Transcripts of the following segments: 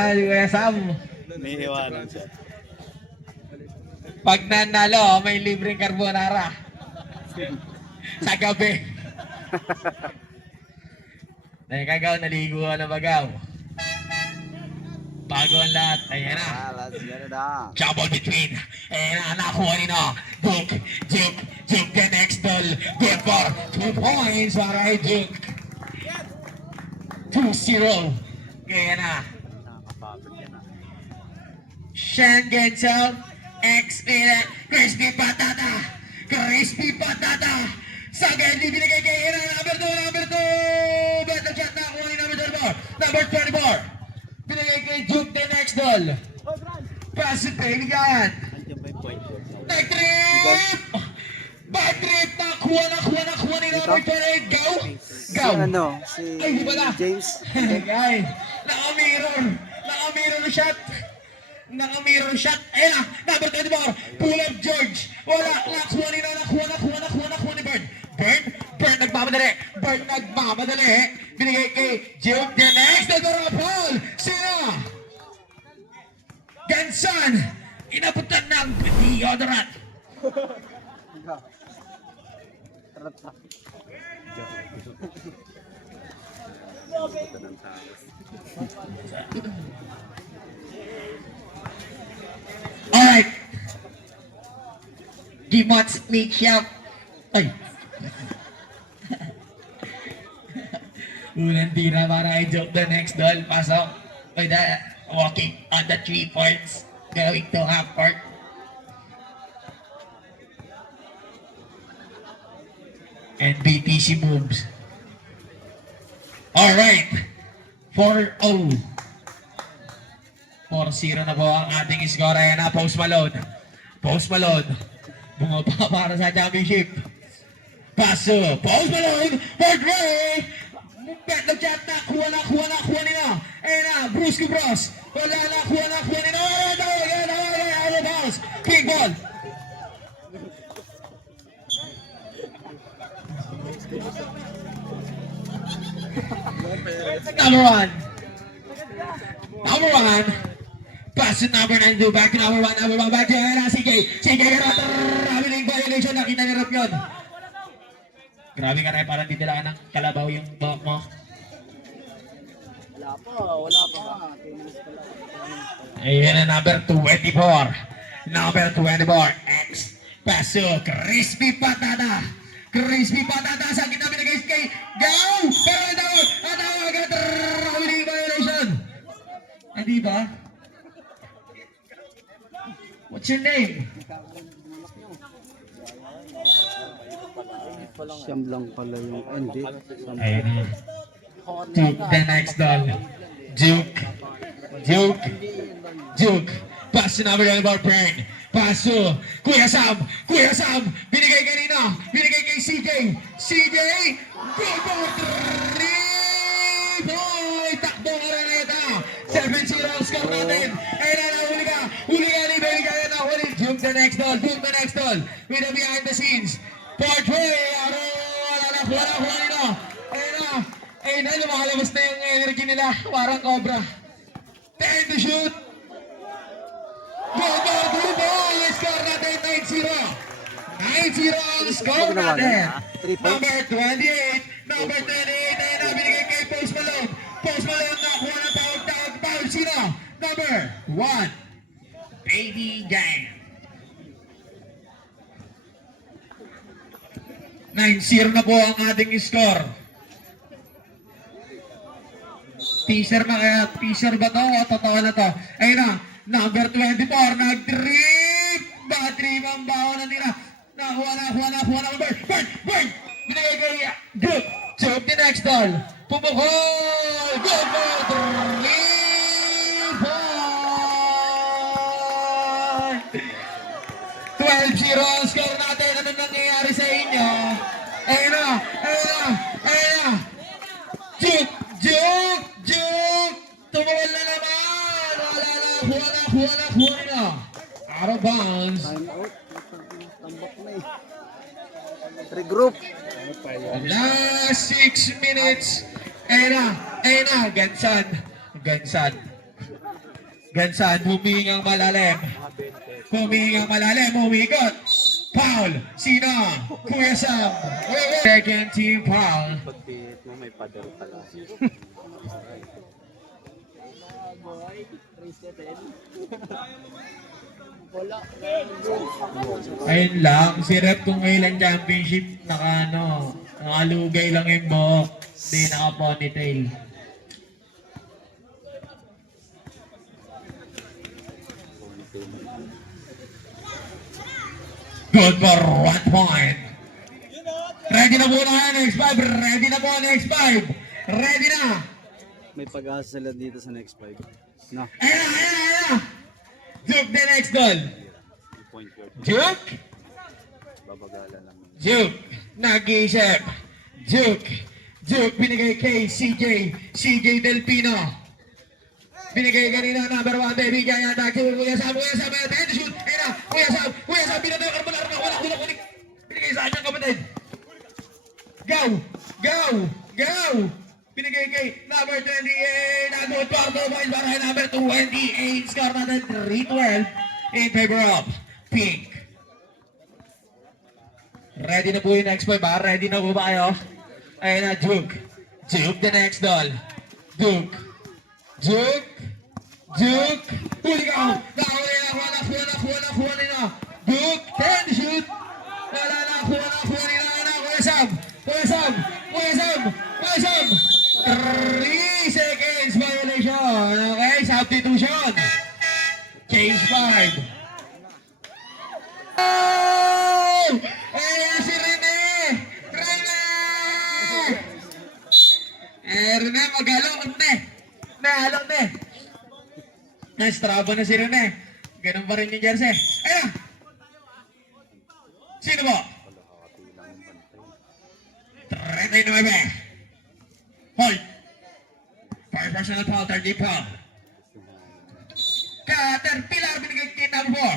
Kuya Sam, May iwanan siya. pag nanalo, may libreng carbonara. Sa gabi. Nakagaw, naligo na bagaw. Bago ang lahat. Ayan na. Let's get it on. Trouble between. Ayan na, nakuha ni no. Duke the next ball. Good for 2 points para kay Duke. 2-0. Ayan na. Nakakapagod yan ah. Shen Gensel, X-Minute, Crispy Patata, Crispy Patata, sa Gendy binigay kay Ira, number 2, battle shot na kuha ni number 24, binigay kay Duke the next doll, pass it kay Ligayan, Andiyan ba yung point? tag trip, bad trip, nakuha ni number 28, go, Si ano? Si ay di pala, James. ay, naka-mirror shot. Naka-mirror shot. Ayan na. Number 24. Pull up George. Wala. Nakuha ni Bird. Bird nagmamadali. Binigay kay Duke the next. Nagdara Paul. Sino? Gansan. Inabutan ng deodorant. Alright. Gimot Meat Shop. Ay. Unang tira para kay Duke the next doll. Pasok. With the walking on the 3 points. Going to half court. And BTC moves. Alright. 4-0. 4-0 na po ang ating score. Ayan na, Post Malone. Bumaba para sa championship. Paso. Post Malone. For Dre. Betlog chat na. Kuha nila. Ayan na, Brusco Bros. Wala na, kuha nila. Out of bounds. Quick ball. Number one. Pass to number 9. Back to number 1. Back to CK. Habiling violation. Nakita ni Rap yun. Grabe ka rin. Parang titilaan ng kalabaw yung buhok mo. Wala pa. Ayan na, number 24. X. Paso. Crispy Patata. Sa kita binigay kay Gao. Pero ito. Habiling violation. Di ba? What's your name? Siyam lang pala yung hindi. Ayun. Duke the next doll. Duke. Pass to number 1 about Brand. Paso. Kuya Sam. Binigay kanina. Binigay kay CJ. Go for 3 boy. Takbo ka rin ito. 7-0 ang score natin. Ayun na, huli ka ni Belly kaya na huli. Duke the next doll. With the behind the scenes. Portray. Wala nila. Ayun na, lumakalabas na yung energy nila. Parang cobra. 10 to shoot. Go, boy. Score natin 9-0. 9-0 ang score natin. Number 28. Ayun na, binigay kay Post Malone. Nakuha ng tawag. Foul. Sino? Number 1. Baby Gang. 9-0 na po ang ating score. Teaser ba to? O totoo na to? Ayun na, number 24, nag-trip! Bad trip ang baho na tira. Nakuha na, Bird! Binigay kay Duke the next doll. Pumukol! Good for 3 point! 12-0 ang score natin. Ano nangyayari sa inyo? Ayun na! Duke! Tumawal na naman! Wala na! Out of bounds. Time out. Tambak na eh. Regroup. Last 6 minutes. Ayun na, Gansan. Gansan, humingang malalim. Humingang malalim, humikot. Foul. Sino? Kuya Sam. Second team foul. Pagpihit mo, may pader pala. Ayun lang, si Rep kung kailan championship, nakalugay lang yung buhok. Hindi naka-ponytail. Good for 1 point. Ready na po na ang X5. Ready na po ang X5. Ready na. May pag-asa sila dito sa next 5. No, Ayan. Juke the next goal. point guard. Juke. Babagalan lang. Juke. Nag-iisip. Juke binigay kay CJ Delpino. Binigay kanina number 1 baby. Kaya nag-shoot. Kuya Sam. Ayan, shoot. Ayan na. Kuya Sam. Binigay karbular na. Wala kulik. Binigay sa kanyang kapatid. Go. Binigay kay number 28. Nag-shoot for 2 points para kay number 28. Score natin 3-12 in favor of Pink. Ready na po yung next 5 ha? Ready na po ba kayo? Ayan na, Juke the next doll. Juke. Huli ka! Nakuha nila. Juke, 10 shoot. Wala na, kuha nila. Kuya Sam. 3 seconds violation. Okay, substitution. Change 5. Oh! Eh, si Rene! Rene, mag-alok na. Naalok na. Nastrabo na si Rene. Ganun pa rin yung jersey. Ayan! Sino mo? 39. Hold. First personal foul, 30 foul. Caterpillar binigay kay number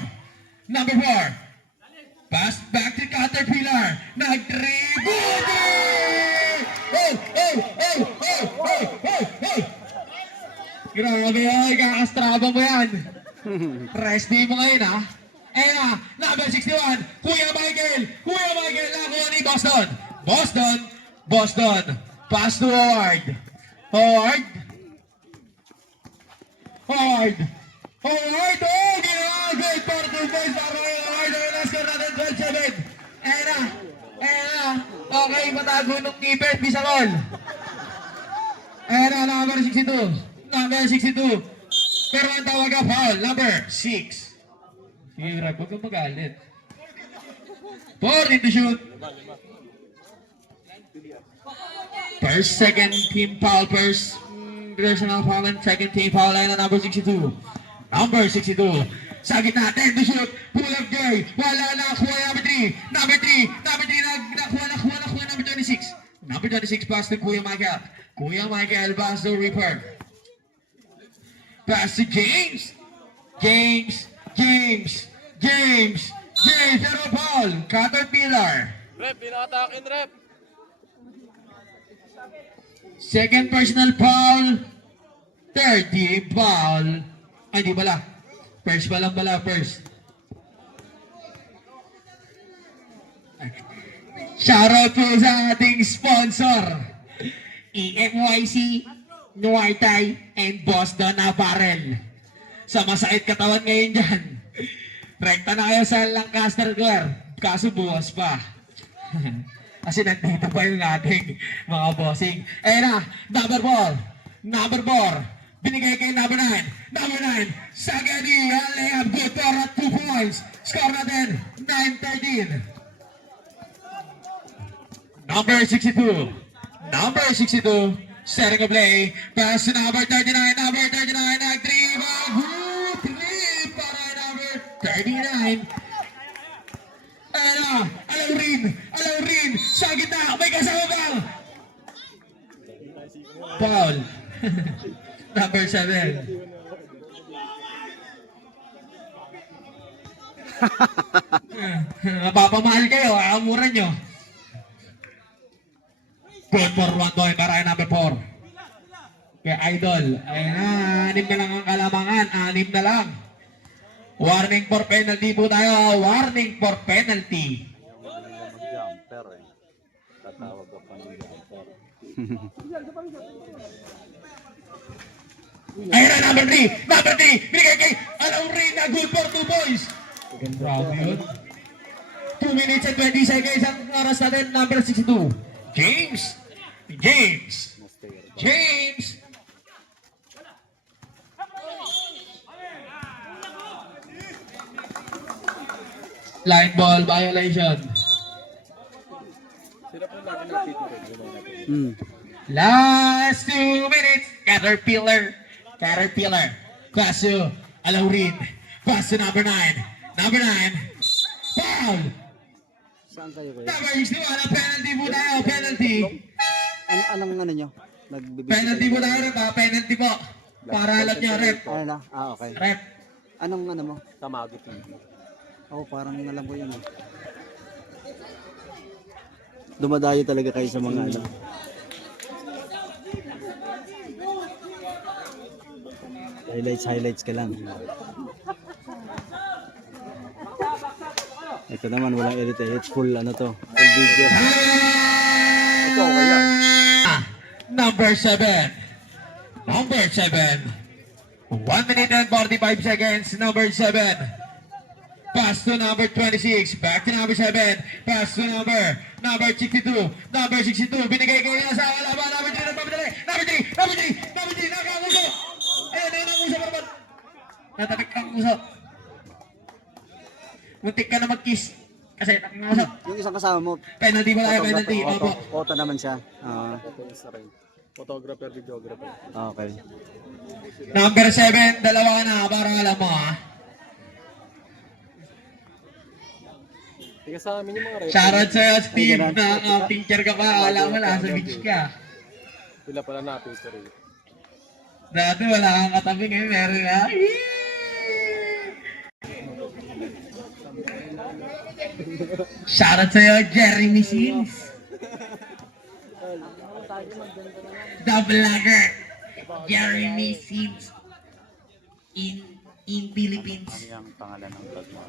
4. Pass back to Caterpillar. Nag-dribble! Grabe yan, kakastraba mo yan. Rest day mo ngayon ha. Ayan na, number 61, Kuya Michael, nakuha ni Boston. Pass to Howard. Oh, ginagay, 40 points para kay Howard. Ayan na, score natin 12-7. Ayan na. Okay, matago nung keeper, Bisacol. Ayan na, number 62. Pero ang tawag ka, foul, number 6. Hirap, huwag kang magalit. 14 to shoot. Second team foul, first personal foul and second team foul line na number 62. Sa gitna, 10 to shoot. Pull up Joy. Wala na, kuha number 3. Number 3, nakuha number 26. Number 26 pass to Kuya Michael, pass to Reaper. Pass to James. Pero ball. Caterpillar. Rep, pinakatakin, Rep. Second personal foul. Third team foul. Ay, di pala. First pa lang pala, first. Shoutout po sa ating sponsor. EMYC, Muay Thai, and Boston Apparel. Sa masakit katawan ngayon dyan. Rekta na kayo sa Lancaster Square. Kaso buwas pa. Kasi nandito pa yung ating mga bossing. Ayan na, number 4. Binigay kay number 9. Sagadi, layup, good for 2 points. Score natin, 9-13. Number 62, setting a play. Pass to number 39, nag-3-ball. Good three para number 39. Alaw rin, sa gitna, may kasama bang? Foul. Number 7. Mapapamahal kayo, aamura nyo. Good for 1 point para kay number 4. Kaya Idol. Ayan na, 6 na lang ang kalamangan. 6 na lang. Warning for penalty po tayo. Warning for penalty. Mag-jumper eh. Tatawag ka pa ng jumper. Ayan na, number 3. Number 3. Binigay kay Alaurina. Good for 2 boys. Grabe yun. 2 minutes and 20 seconds ang oras natin. Number 62. James. James. James. Line ball violation. Last 2 minutes. Caterpillar. Caterpillar. Pass to Alaurin. Pass to number 9. Number 9. Foul. Saan kayo kayo? Number 61. Penalty po tayo. Penalty. Anong ano nyo? Nagbibigay Penalty po tayo rep. Penalty po. Para alam nyo rep. Ano na? Okay. Rep. Anong ano mo? Tamagit. Oo, parang alam ko yun. Dumadayo talaga kayo sa mga ano. Highlights ka lang. Ito naman, walang edit eh. It's full ano to. Full video. Number 7. Number 7. 1 minute and 45 seconds. Number 7. Pass to number 26. Back to number 7. Pass to number 62. Number 62. Binigay kayo na sa kalaban. Number 3. Number 3. Number 3. Number 3. Nakakuso. Ayun, nakakuso pa naman. Natabik ang kuso. Muntik ka na mag-kiss. Kasi nakakuso. Yung isang kasama mo. Penalty ba tayo? Penalty. Opo. Photo naman siya. Photographer, videographer. Okay. Number 7. Dalawa na. Parang alam mo ha. Tiga sa amin yung mga referee. Shoutout sa'yo, Steve, na teacher ka pa. Wala mo lang, sa beach ka. Wala pala na picture eh. Dati wala kang katabi ngayon, meron na. Shoutout sa'yo, Jeremy Sims. The vlogger, Jeremy Sims. In Philippines. Ano yung pangalan ng vlog mo?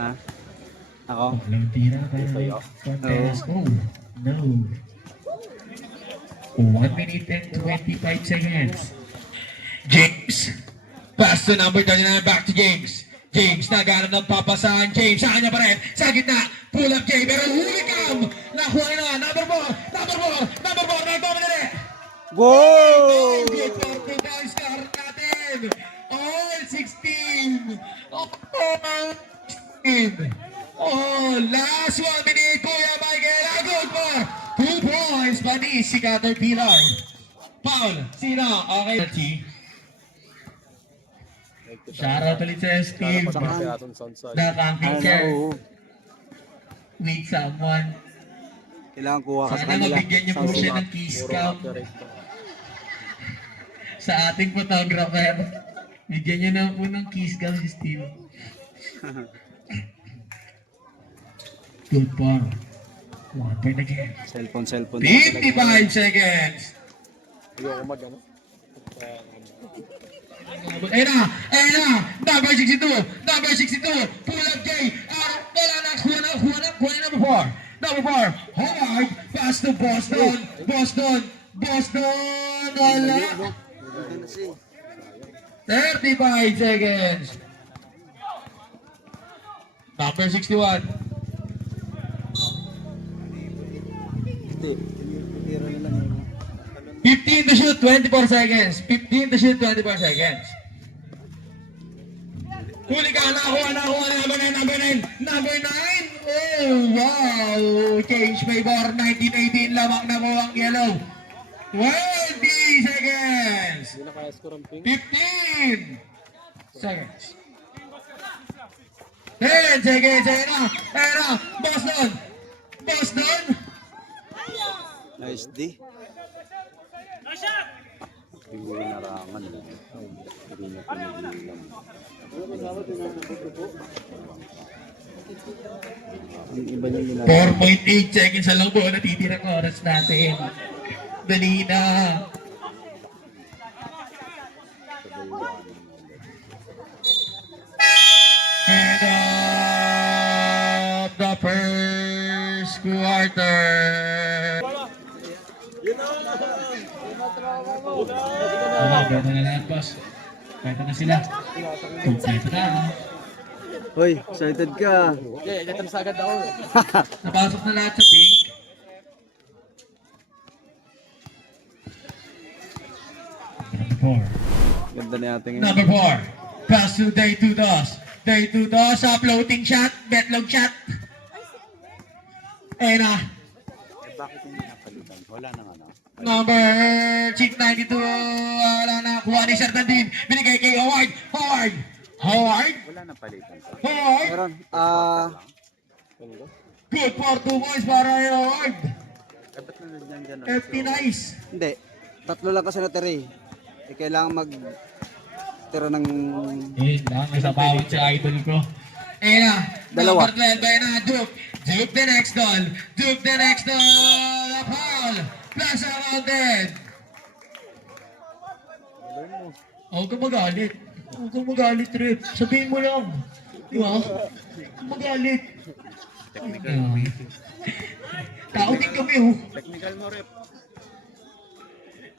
Ha? Ako? Walang tira tayo. Contest. Oh, no. 1 minute and 25 seconds. James. Pass to number 39. Back to James. James, naghanap ng papasahan. James, sa kanya pa rin. Sa gitna. Pull up James. Pero huli kam. Nakuha na. Number 4. Number 4. Number 4. Nagpamadali. Wow! Good for 2 points. Score natin. All 16. All 16. Oh, last 1 minute, Kuya Michael. Good for 2 points. Panis si Caterpillar. Paul, sino? Okay. Shoutout ulit sa Steve. Pagkakayatong sound sa The camping chair. Oo. With someone. Kailangan kuha ka sa Sana kanila. mabigyan niyo po siya ng kiss cam sa ating photographer. Bigyan niyo na po ng kiss cam si Steve. Good for 1 point again. Cellphone. 55 seconds. Ayoko mag ano. Ayun na, number 62, pull up J, wala na, kuha na number 4, Howard, pass to Boston, wala, 35 seconds, number 61, Hindi. Tira na lang yun. 15 to shoot, 24 seconds, huli ka, nakuha, number 9, oh wow, change favor, 1918 lamang na po ang yellow, 20 seconds, Hindi na kaya score ang pink. 15 seconds, 10 seconds, ayun na, Boston, Nice D. Hindi mo narangan. Hindi na pinigilan. Yung iba niya ginagawa. 4.8 seconds sa lang po, natitirang oras natin, dali na, Kompleto na lahat, boss. Kompleto na sila. Kompleto na. Hoy, excited ka. Okay, ito sa agad ako. Napasok na lahat sa pink. Number 4. Ganda ni ate ngayon. Number 4. Pass to Day 2 Dos. Day 2 Dos sa floating shot. Betlog shot. Ayun na. Eh, bakit hindi napalitan? Wala nang ano. Number Chick 92. Wala na. Kuha ni Sir Tandin. Binigay kay Howard. Howard. Howard. Wala nang palitan. Howard. Meron, Good for 2 points para kay Howard. Eh, ba't na nandiyan dyan? FT nice. hindi. Tatlo lang kasi natira eh. Eh, kailangan tira ng... Ayun lang. Nasa bawat si idol ko. Ayun na. Dalawa. Number 12. Ayun na. Duke. Duke the next doll. Duke the next doll. Paul. Plus rounded. Huwag kang magalit. Huwag kang magalit, Rip. Sabihin mo lang. Di ba? Huwag kang magalit. Technical mo. Tao din kami, oh. Technical mo, rep.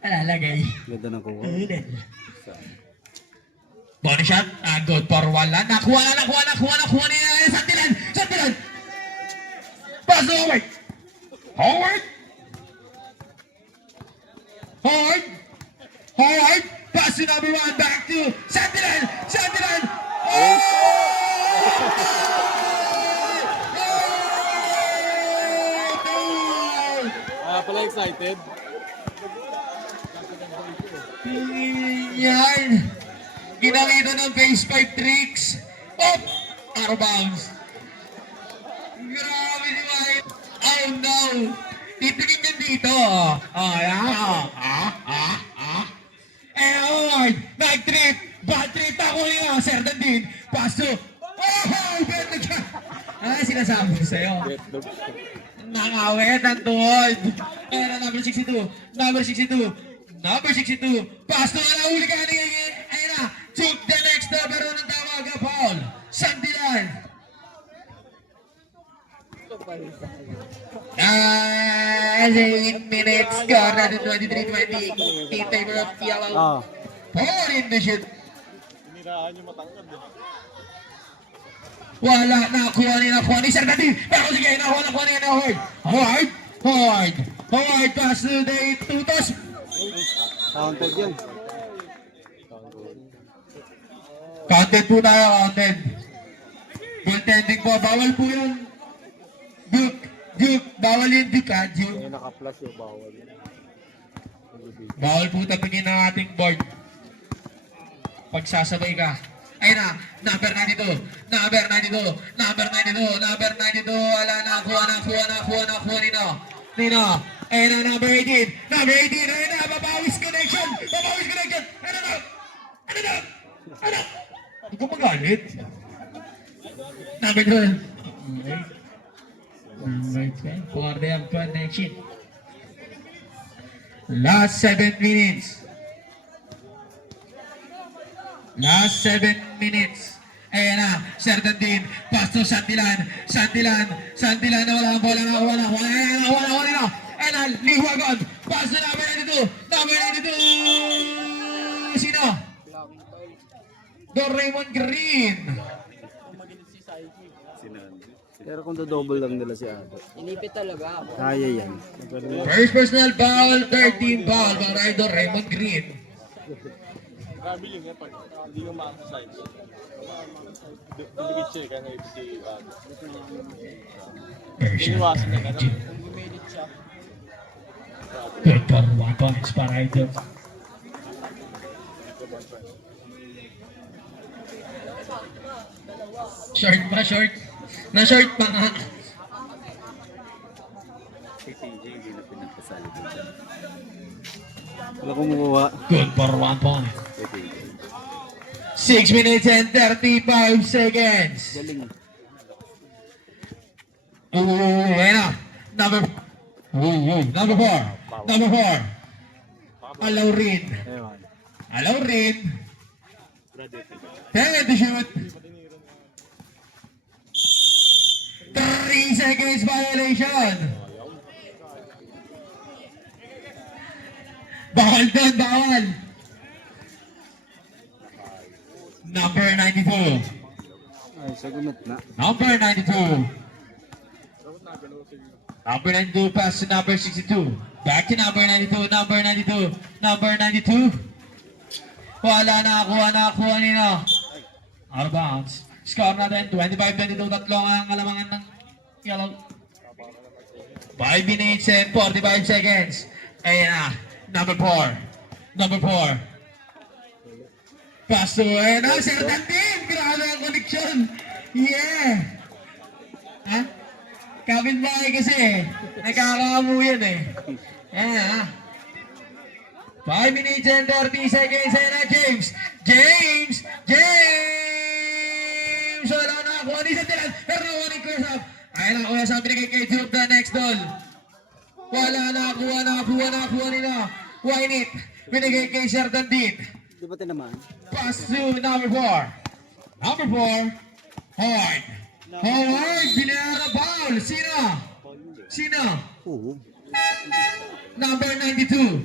Alalagay. Ganda ng kuha. Ulan. Body shot. Good for wala. Nakuha niya. Santilan. Pass to Howard. Howard. Pass to number 1. Back to Santilan. Pala excited. Yan. Ginamita ng base 5 tricks. Up! Out of bounds. Grabe si Mike. Oh no. Titigin yan dito. Yan. Howard. Nag-trip. Bad trip ako niya. Sir Dandin. Paso. Oh! Beto ka. Sinasabi ko sa'yo. Nangawit ang tuhod. Ayan na, number 62. Pasto na nahuli ka. Ayan na. Took the next pero ng tawag. Paul. Sandilan. 8 minutes. Score natin 23-20. In favor of Yellow. Paul in the shoot. Wala nakuha ni Sir Daddy. Pero sige, nakuha ni Howard. Howard pass to the tutos. Counted yun. Counted po tayo, counted. Goaltending po, bawal po yun. Duke, bawal yun Duke ha, Duke. May naka-plus yung bawal. Bawal po tabingin ng ating board. Pagsasabay ka. Ayun na, number 92. Wala na, kuha Nino. Ayun na, number 18. Ayun na, babawis connection. Ano na? Hindi ko magalit. Number 12. Okay. Number 12. For the connection. Last 7 minutes. Ayan na, Sir Dandin, Pasto Sandilan na wala ang bola, wala. Ayan na, Lihuagon, Pasto number 92, sino? Don Raymond Green. Pero kung do-double lang nila si ate. Inipit talaga. Kaya yan. First personal foul, 13 foul, para Don Raymond Green. Grabe yun nga pag hindi ka ma-exercise. Dumikit siya, kaya nga si iniwasan na gano'n. Gumilit siya. Good for 1 points para ito. Short na-short pa nga. Si TJ hindi na pinagpasali dito. Wala kumukuha. Good for 1 point. Si TJ. 6 minutes and 35 seconds. Galing. Ayan na. Number 4. Allow rin. Ten to shoot. 3 seconds violation. Bawal doon, bawal. Number 92. Ay, sa gumit na. Number 92. Number 92 pass to number 62. Back to number 92. Number 92. Number 92. Wala nakakuha nila. Out of bounds. Score natin 25-22. Tatlo ang kalamangan ng yellow. 5 minutes and 45 seconds. Ayan na. Number 4. Number 4. Pass to, ayan na, Sir Dantin! Grabe ang connection! Yeah! Ha? Kapit-bahay kasi. Nakakaamu yan eh. Ayan ha. 5 minutes and 30 seconds. Ayan na, James! James! James! Wala na ako. Ano sa tilan? Pero nakuha ni Kuya Sam. Ayan na, Kuya Sam. Binigay kay Duke the next doll. Wala na. Kuha nila. Wine it. Binigay kay Sir Dantin. Di ba tinamaan? Pass to number 4. Number 4. Howard. Howard, binara ball. Sino? Oo. Number 92.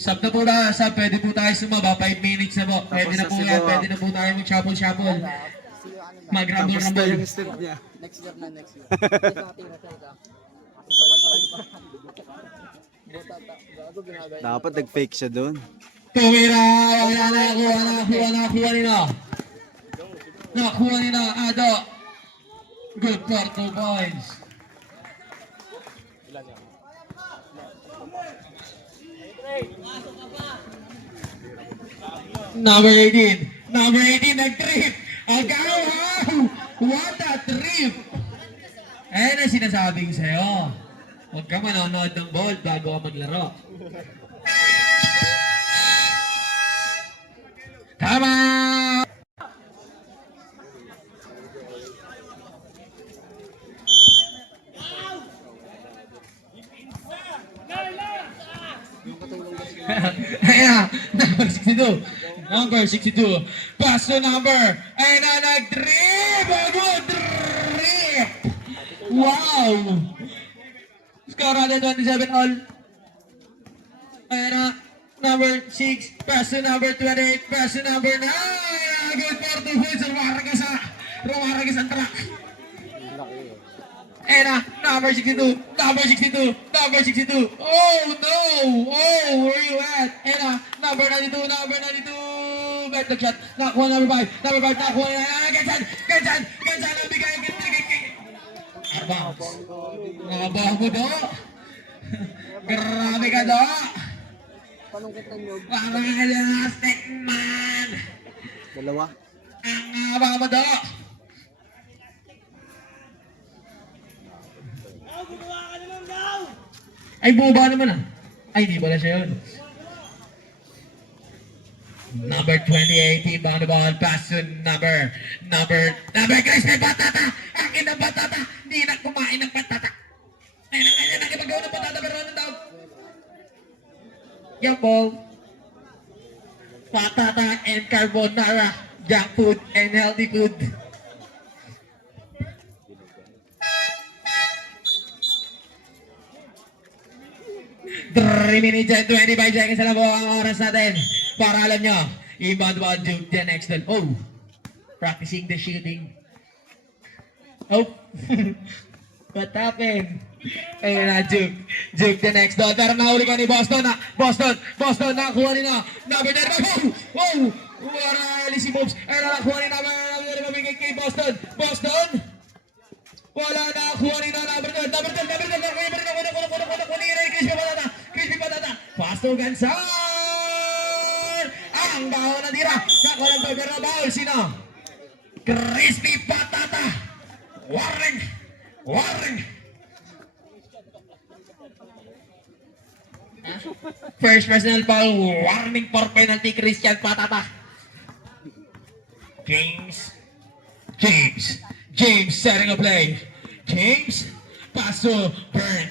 Sab na po na, pwede po tayo sumaba. 5 minutes na po. Pwede na po yan. Pwede na po tayo mag-shuffle. Tapos na Mag-rumble. yung step niya. Next year na, next year. Tira. Gago ginagaya. Dapat nag-fake siya doon. Tumira. Wala na. Nakuha nila. Ado. Good for 2 points. Number 18. Nag-trip. Agaw. What a trip. Ayan ang sinasabi ko sa'yo. Huwag ka manonood ng ball bago ka maglaro. Tama! Ayan, number 62. Pass to number. Ayan na, nag-trip! Good trip! Wow! Score natin 27 all. Ayan na, number 6. Pass to number 28. Pass to number 9. Good for 2 points. Rumaragas ang track. Ayan na, number 62. Oh no! Oh, where you at? Ayan na, number 92. Bad look shot. Nakuha number 5. Nakuha na. Gansan. Nabigay. Nabaho mo do. Grabe ka do. Panungkit ng nyog. Parang elastic man. Dalawa. Ang haba mo do. Ay, bumaba naman ah. Ay, hindi pala siya yun. Number 28, inbound the ball, pass to number, Chris, may batata! Akin ang batata! Hindi na kumain ng batata! Ay, nakipagawa ng batata, pero anong tawag? Yung ball. Patata and carbonara, junk food and healthy food. Three minutes and 25 seconds na po ang oras natin. Para alam nyo, inbound ball, Duke the next one. Oh, practicing the shooting. Oh, what happened? Ayun na, Duke the next one. Pero nahuli ka ni Boston. Boston, nakuha nila. Number 10. Oh, wala si Moves. Ayun na, nakuha nila. Mabigay kay Boston. Wala na, nakuha nila. Number 10. Crispy Patata. Pasto Gansan. Ang baho na tira. Nakuha ng Pagkara Ball. Sino? Crispy Patata. Warren. First personal foul, warning for penalty, Christian Patata. James setting a play. James, pass to Burn.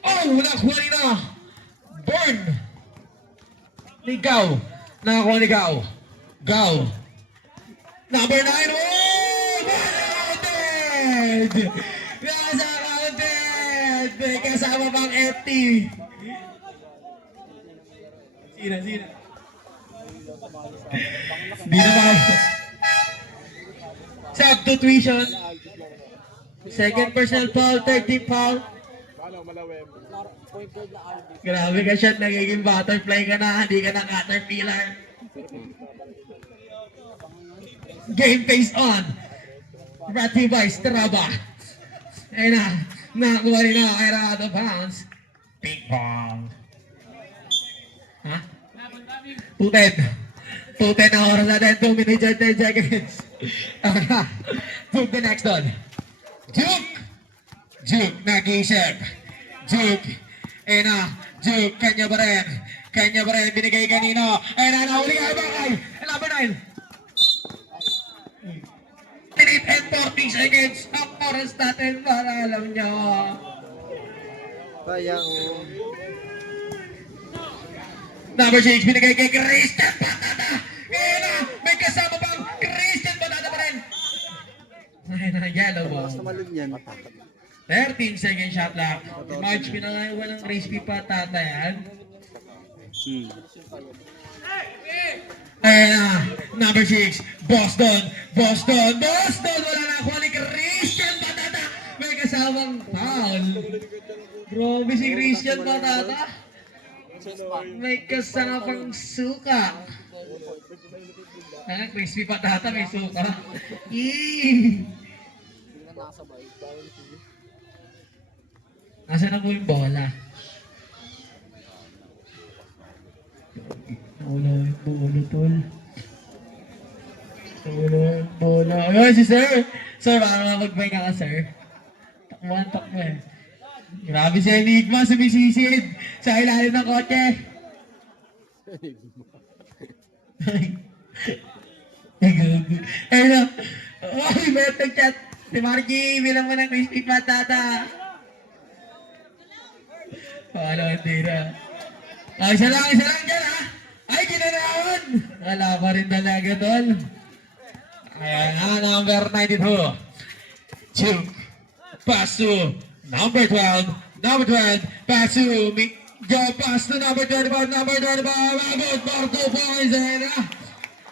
Oh, nakuha nila. Burn. Ligaw. Nakakuha ni Gao. Number 9. Oh, counted. Nasa counted. May kasama pang FT. Sino? Di na ba? Sakto tuition. Second personal foul, 13 foul. Point guard na RD. Grabe ka shot, nagiging butterfly ka na, hindi ka na caterpillar. Game face on. Brought to you by Straba. Ayun na, nakakuha rin na, kaya out of bounds. Ping pong. Ha? 2:10. 2:10 na oras natin, 2 minutes and 10 seconds. Move the next one. Juke! Juke, nag-iisip. Juke. Ayun na, Juke, kanya ba rin? Kanya ba rin, binigay kanino? Ayun na, nahuli ka ba kay? Number 9. Minute and 40 seconds. Ang oras natin para alam nyo. Sayang. Number 6, binigay kay Christian Patata. Ayun na, may kasama pang Christian Patata pa rin. Ayun na, yellow ball. Basta malun yan. 13 second shot clock. March, pinangaiwan ng crispy patata yan. Ayan na, number 6, Boston. Boston. Wala na ako ni Christian Patata. May kasamang foul. Grabe si Christian Patata. May kasamang suka. Ah, crispy patata, may suka. Eee! Hindi na nakasabay. Nasaan na po yung bola? Wala yung bola, tol. Wala yung bola. Ayun, si sir! Sir, baka makapagpahinga ka, sir. Takbo eh. Grabe si Enigma, sumisisid sa ilalim ng kotse. Ay, gago. Ayun na. Ay, may chat. Si Margie, bilang mo ng crispy patata. Paano hindi na? Ay, isa lang dyan ha. Ay, ginanaon. Wala pa rin talaga tol. Ayan na, number 92. Juke. Pass to number 12. Number 12. Pass to go pass to number 25. Number 25. Abot for 2 points. Ayan na.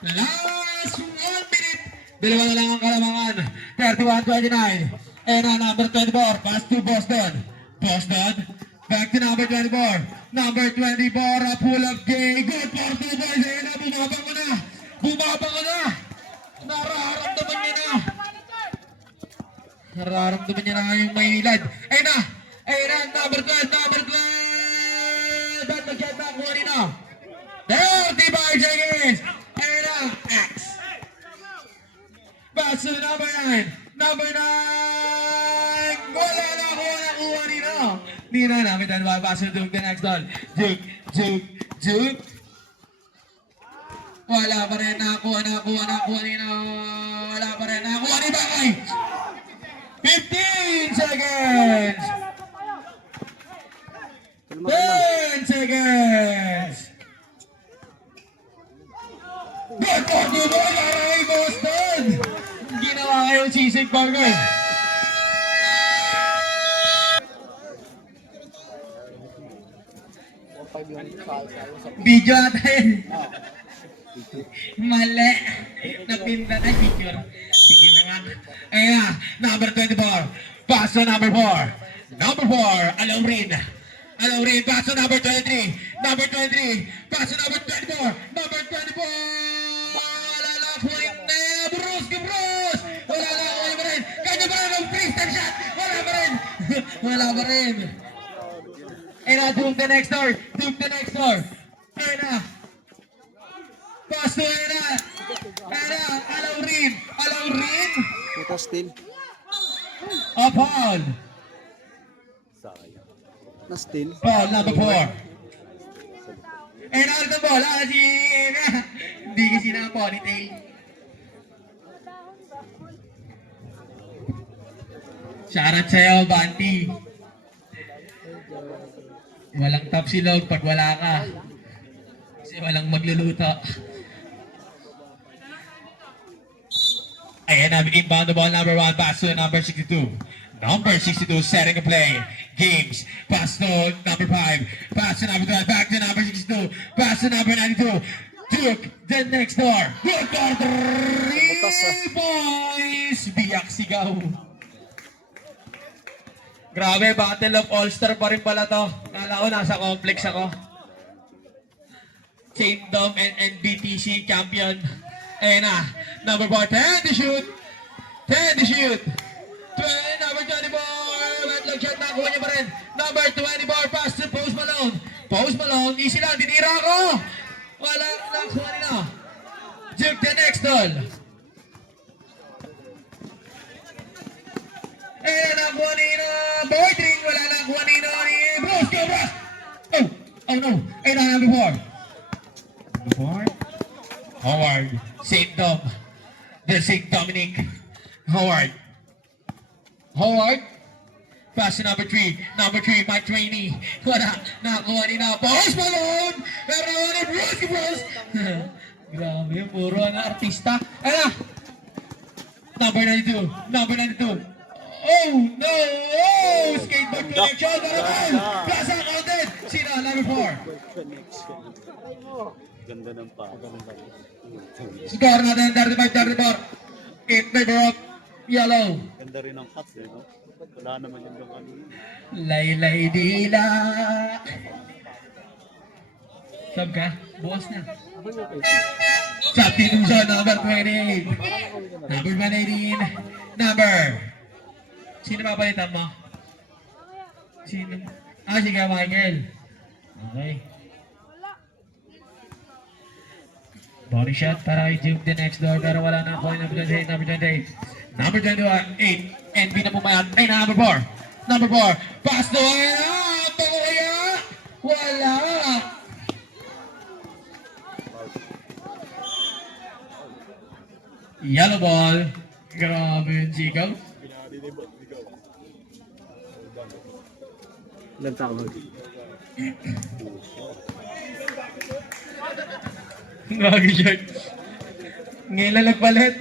Last 1 minute. Dalawa na lang ang kalamangan. 31-29. Ayan na, number 24. Pass to Boston. Boston. Back to number 24. Number 24, a pull up gay. Good for 2 points. Ayun na, bumabang ko na. Bumabang ko na. Nararamdaman niya na. Nararamdaman niya na yung may lead. Ayun na. Ayun na, number 12. Number 12. At mag-get back mo rin na. 35 seconds. Ayun na. X. Pass to number 9. Number 9. Wala na ako nakuha rin na. Hindi na namin tayo mapapasok Duke the next one. Duke. Wala pa rin nakuha rin na. Wala pa rin nakuha ni Bakay. 15 seconds. 10 seconds. Good for you, boy. Aray, Boston. Ginawa kayong sisig burger. Video natin. Mali. Napinta na picture. Sige na nga. Ayan, number 24. Pass to number 4. Number 4, Alaw rin. Pass to number 23. Number 23. Pass to number 24. Number 24. Wala na point na. Bruce. Wala na point pa rin. Kanya pa rin ang freestyle shot. Wala pa rin. Ayun na, Duke the next door. Ayun na. Pass to ayun na. Alaw rin. Puta still. Foul. Sayang. Na still. Foul number 4. Ayun na, ulit ang bola. Hindi kasi na ponytail. Shoutout sa'yo, Banti. Walang top silog pag wala ka. Kasi walang magluluto. Ayan na, inbound the ball, number 1, pass to number 62. Number 62, setting a play. Games, pass to number 5. Pass to number 12, back to number 62. Pass Pass to number 92. Duke, the next door. Good for 3 points. Biyak sigaw. Grabe, Battle of All-Star pa rin pala to. Kala ko nasa complex ako. Chain Dome and BTC champion. Ayan na. Number 4, 10 to shoot. 10 to shoot. 20, number 24. Wetlag shot, nakuha niya pa rin. Number 24, pass to Post Malone. Post Malone, easy lang, tinira ko. Wala, nakuha nila. Duke the next doll. Ayan, nakuha nila. Boydring, wala nakuha nila. Bruce, go Bruce. Oh no. Ayan na, number 4. Number 4. Howard, St. Dom. The St. Dominic. Howard. Pass to number 3. Number 3, Mike Trainee. Wala. Nakakuha nila. Post Malone. Pero nakuha ni Bruce. Grabe, puro artista. Ayan na. Number 92. Oh no! Oh! Skateboard connection. Naman. Plaza counted. Sino? Number 4. Ganda ng pa. Score natin 35-34. In favor of yellow. Ganda rin ang cuts eh, no? Wala naman yung doon kanina. Laylay dila. Sab ka? Bukas na. Substitution number 28. Number 118. Number. Sino papalitan mo? Sino? Sige, Michael. Okay. Body shot para kay Duke the next door pero wala na ako. Number 28. Number 28. NB na pumayat. Ay, number 4. Pass to up. Bago kaya? Wala. Yellow ball. Grabe yung sigaw. Ilan tawag? Gagi shot. Ngayon lang nagpalit.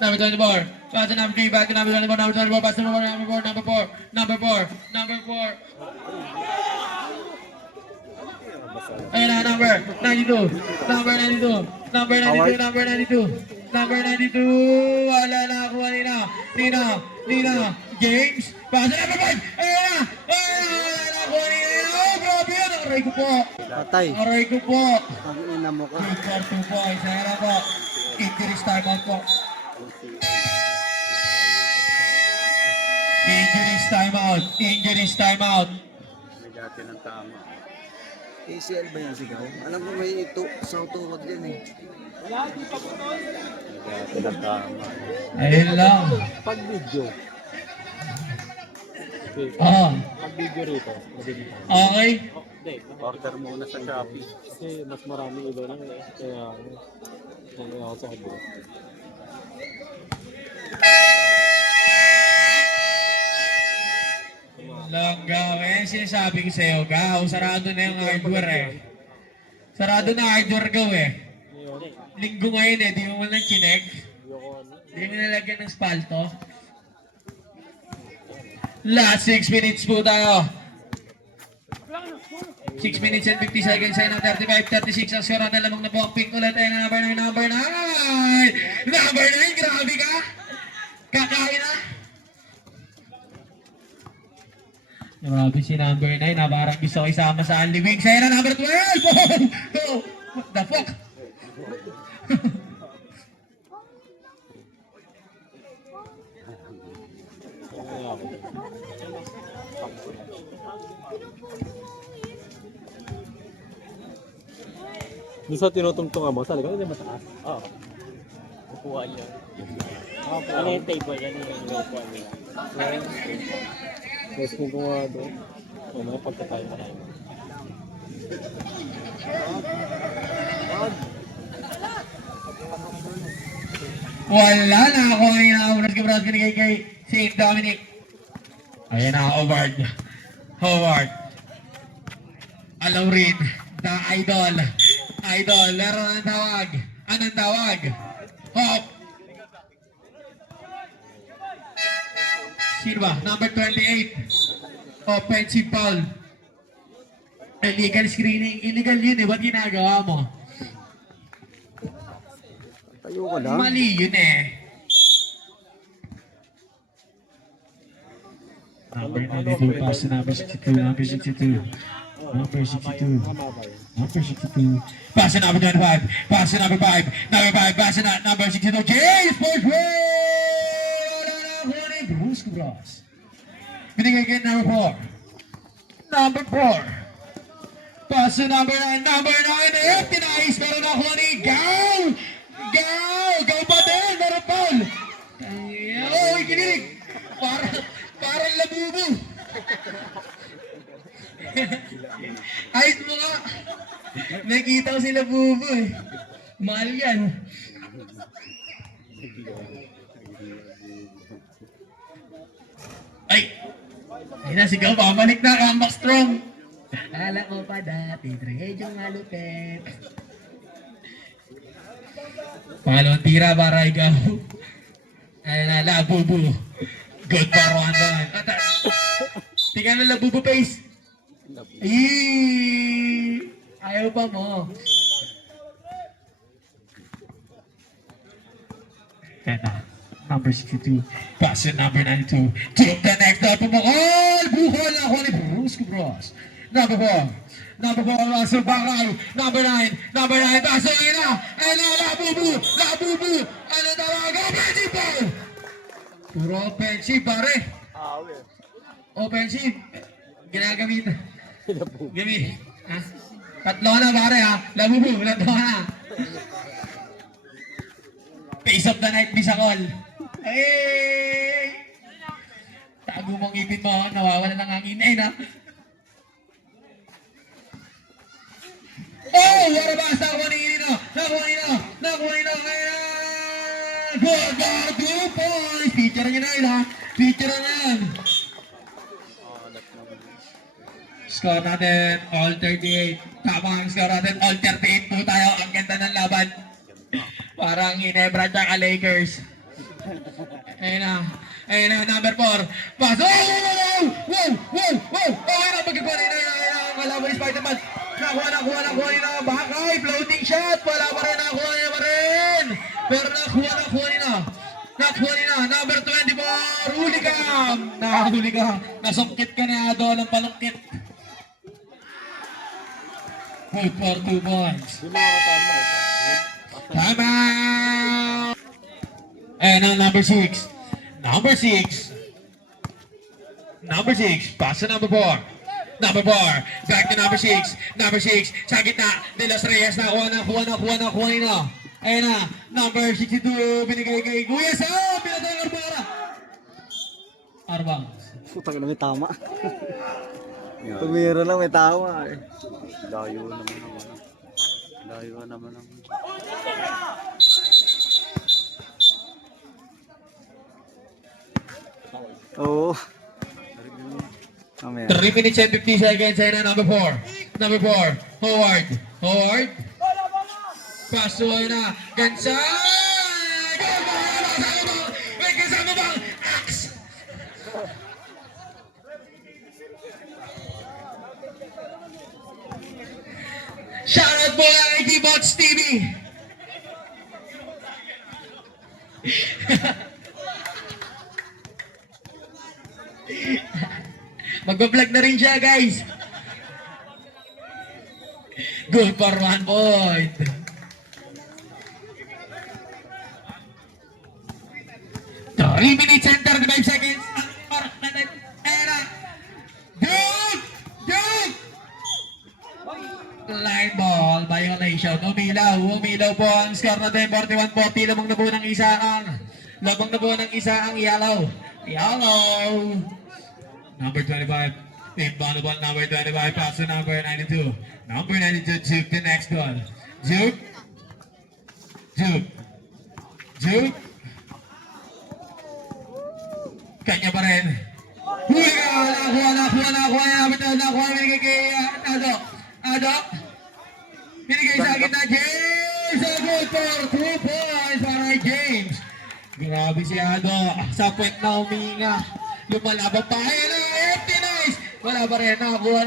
Number 24. Pass to number 3. Back to number 24. Number 24. Pass to number 4. Number 4. Ayun na, number 92. Number 92. Wala na ako nina. James. Pass to number 5. Ayun na. Wala na ako nina. Oh, grabe yan. Aray ko po. Patay. Ang ina mo ka. Good for 2 points. Ayan na po. Injuries timeout po. Injuries timeout. Nagati ng tama. ACL ba yan sigaw? Alam ko may ito sa tuhod yan eh. Nagati ng tama. Ayun lang. Pag video. Pag video rito. Okay. Hindi. Order muna sa Shopee. Kasi mas marami iba lang eh. Kaya ako sa kabila. Lang gawin. Sinasabi ko sa'yo, gaw. Sarado na yung hardware eh. Sarado na hardware gaw eh. Linggo ngayon eh. Di mo lang chinek. Di mo nalagyan ng spalto. Last 6 minutes po tayo. 6 minutes and 50 seconds ay ng 35-36 ang sura na lamang na po ang pink ulit ay number 9. Number 9, grabe ka. Kakain na. Grabe si number 9 na parang gusto ko isama sa Only Wings. Ay na number 12. Oh, what the fuck? Doon sa tinutungtungan mo, talaga hindi mataas. Oo. Upuan niya. Ano yung table yan? Yung upuan niya. Tapos kung kuha doon, may pagkatayo na tayo. Wala na ako ngayon na unas binigay kay St. Dominic. Ayan na, Howard. Alaurin, the idol. Laro ng tawag. Anong tawag? Hop. Sino ba? Number 28. Offensive foul. Illegal screening. Illegal yun eh. Ba't ginagawa mo? Tayo ka lang. Mali yun eh. Number 92, pass to number 62, number 62. Number 62. Number 62. Pass to number 25. Pass to number 5. Number 5. Pass to number 62. James Sportsman! Wala na Bruce Cabras. Binigay kay number 4. Number 4. Pass to number 9. Number 9. Tinais. Meron ako ni Gaw! Gaw! Gaw pa din! Meron Paul! Oh, ikinilig! Parang labubo! Ayos mo nga! Nakita ko sila bubo eh. Mahal yan. Ay! Ay na, sigaw, pabalik na, comeback strong! Akala ko pa dati, tragedyo nga lupet. Pangalawang tira para ikaw. Ay na, labubo. Good para one. Tingnan na labubo face. Ay! Ayaw pa mo. Number 62. Pass to number 92. Took the next up mo. Oh! Buhol ako ni Bruce Cabras. Number 4. Number 4. Russell Bakal. Number 9. Number 9. Pass to na. Ayun na. Labubo. Labubo. Ano tawag? Offensive ball. Puro offensive pare. Offensive. Ginagamit. Gamit. Ha? Tatlo na pare ha. Labubo. Tatlo na. Face of the night, Bisacol. Hey! Tago mong ipin mo, nawawala ng hangin. Ay na. Oh! Warabas! Nakuha ni Nino! Nakuha ni Nino! Nakuha ni Nino! Good for 2 points! Feature niya na yun ha. Feature na yan. Score natin, all 38. Tama ang score natin, all 38 po tayo. Ang ganda ng laban. Parang Ginebra at Lakers. Ayun na. Ayun na, number 4. Pass. Oh! Wow! Wow! Wow! Okay na, magkikuha na ang kalaban ni Spider-Man. Nakuha nila. Bakay, floating shot. Wala pa rin, nakuha rin. Pero nakuha nila. Number 24, Huligam. Nahuli ka. Nasungkit ka na doon ng palungkit. Good for 2 points. Time out! And now number 6. Number 6. Pass to number 4. Number 4. Back to number 6. Number 6. Sa gitna. De Los Reyes. Nakuha nila. Ayan na. Number 62. Binigay kay Kuya Sam. Pinatay ang Arbang. Putang na may tama. Tumira lang may tama eh. Layo naman ang ano. Layo naman ang... Oo. Mamaya. 3 minutes and 50 seconds. Ayan na, number 4. Number 4. Howard. Pass to na. Gansay! May kasama bang axe? Shoutout mo lang kay G-Bots TV. Magbablog na rin siya, guys. Good for 1 point. Three minutes and 35 seconds. Era. Dude! Line ball violation. Umilaw po ang score natin. 41-40. Lamang na po ng isa ang yellow. Number 25. Inbound ball number 25. Pass to number 92. Number 92. Juke the next one. Juke. Kanya pa rin. Huli ka! Nakuha. Binigay kay Ado. Binigay sa akin na James. So good for 2 points para kay James. Grabe si Ado. Sa puwet na huminga. Lumalaban pa. Ayun na, empty nice. Wala pa rin. Nakuha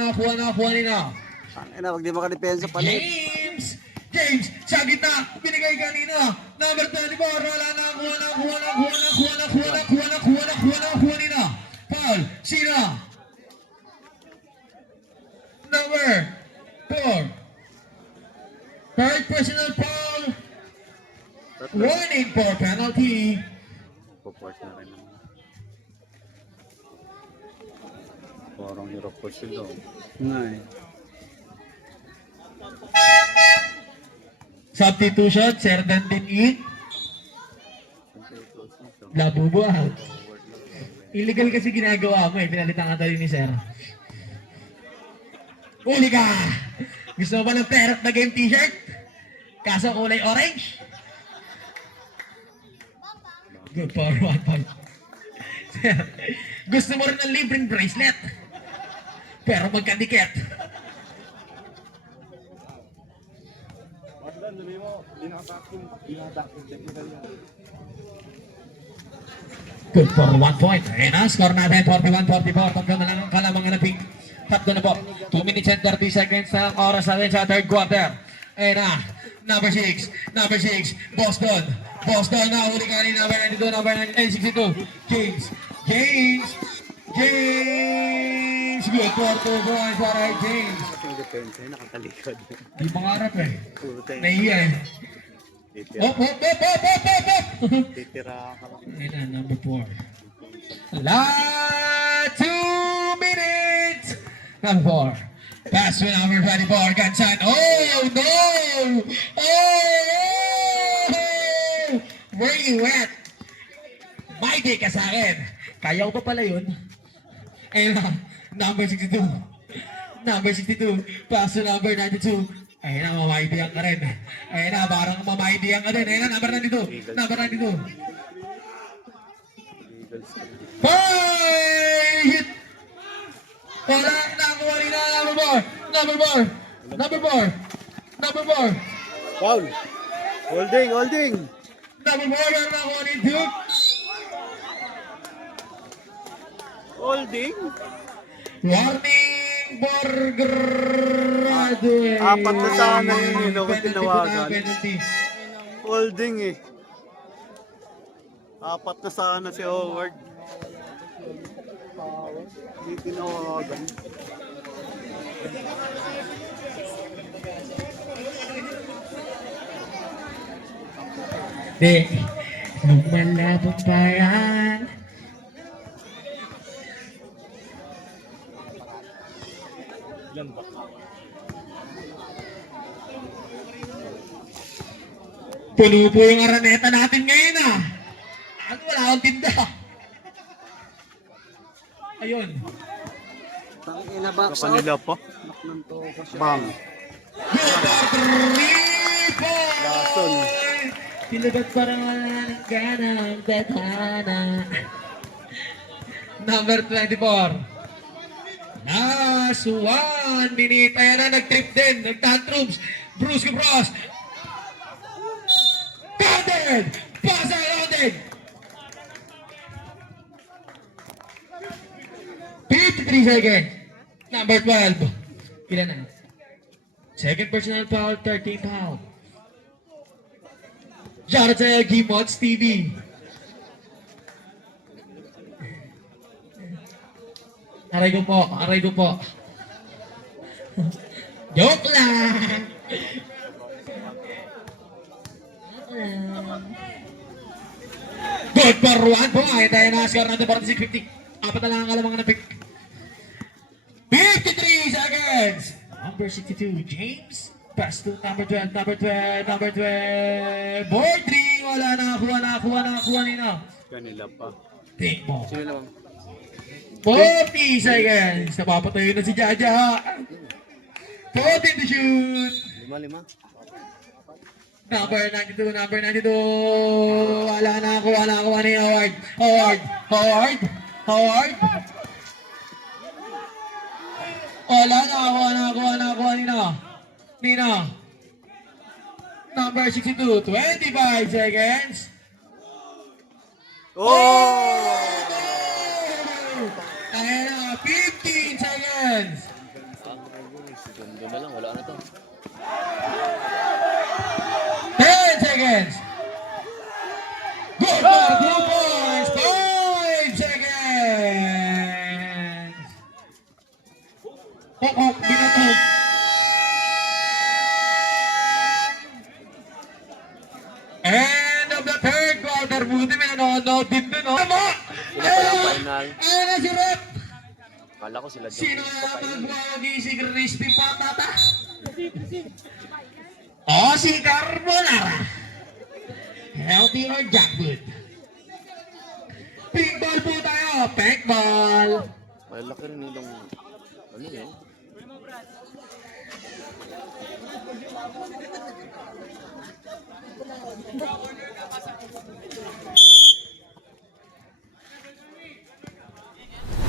nila. Ay na, wag di makadepensa palit. James! James! Sa gitna! Binigay kanina! Number 24! Wala na! Kuha nila! Paul! Sino? Number 4! Third personal foul! Warning for penalty! Puport na rin naman. Parang hirap po sila. Ngay. Substitution, Serdan din in. Labubo out. Illegal kasi ginagawa mo eh. Pinalitan ka tali ni Sir. Uli ka! Gusto mo ba ng perot na game t-shirt? Kaso kulay orange? Good for 1 point. Gusto mo rin ng libreng bracelet? Pero magkadikit. Good for 1 point. Ayan na, score natin 41-44. Tatlo na lang ang kalamangan ng pink. Tatlo na po. 2 minutes and 30 seconds na ang oras natin sa third quarter. Ayan na, number 6. Boston na huli ka ni number 92, number 62. James. Good for 2 points para James. Yung depensa yun, nakatalikod. Di pangarap eh. Puta yun. Nahiya eh. Hop! Titira ka lang. Ayan na, number 4. Last 2 minutes! Number 4. Pass to number 24. Gansan. Oh, no! Oh! Where you at? Mighty ka sa akin. Kaya ko pa pala yun. Ayan na, number 62. Pass to number 92. Ayun na, mamahidiyan ka rin. Ayun na, parang mamahidiyan ka rin. Ayun na, number 92. Bye! Hit! Wala na nakuha nila. Number 4. Foul! Holding! Number 4, meron nakuha ni Duke. Holding? Warning Borgrado. Apat na sana yun, yun ako Penalty tinawagan. po na, penalty. Holding eh. Apat na sana si Howard. Hindi tinawagan. Di, lumalabot pa yan. Ilan ba? Puno po yung araneta natin ngayon ah. At wala akong tinda. Ayun. Tangina box Sa out. kanila pa. Naknan to kasi. Bang! Lason. Pilagat parang wala ng gana ang dadhana. Number 24. Last 1 minute. Ayan na, nag-trip din. Nag-tantrums. Bruce Cabros. Counted! Pasa counted! 53 seconds. Number 12. Ilan na? Second personal foul, 13 foul. Shoutout sa Gmods TV. Aray ko po. Joke lang. Good for 1 po. Ay tayo na score natin 46-50. Apat na lang ang kalamang na pick. 53 seconds. Number 62, James. Pass to number 12. Board 3. Wala nakakuha nila. Kanila pa. Take mo. Sino lang? 40 seconds. Napapatayo na si Jaja. 14 to shoot. 5. Number 92. Wala nakakuha ni Howard. Wala nakakuha Nina. Number 62. 25 seconds. Oh! Ayan na, 15 seconds. na lang, wala na to. 10 seconds. Go for 2 points. 5 seconds. Binato. End of the third quarter. Buti may nanonood din dun, oh. Tama! Sila pa lang final. Ayun na si Rep. Akala ko sila Sino Jones na pa final. magwawagi si Crispy Patata? O si Carbonara. Healthy or junk food? Pink ball po tayo. Pink ball. Malaki rin yung ano yun?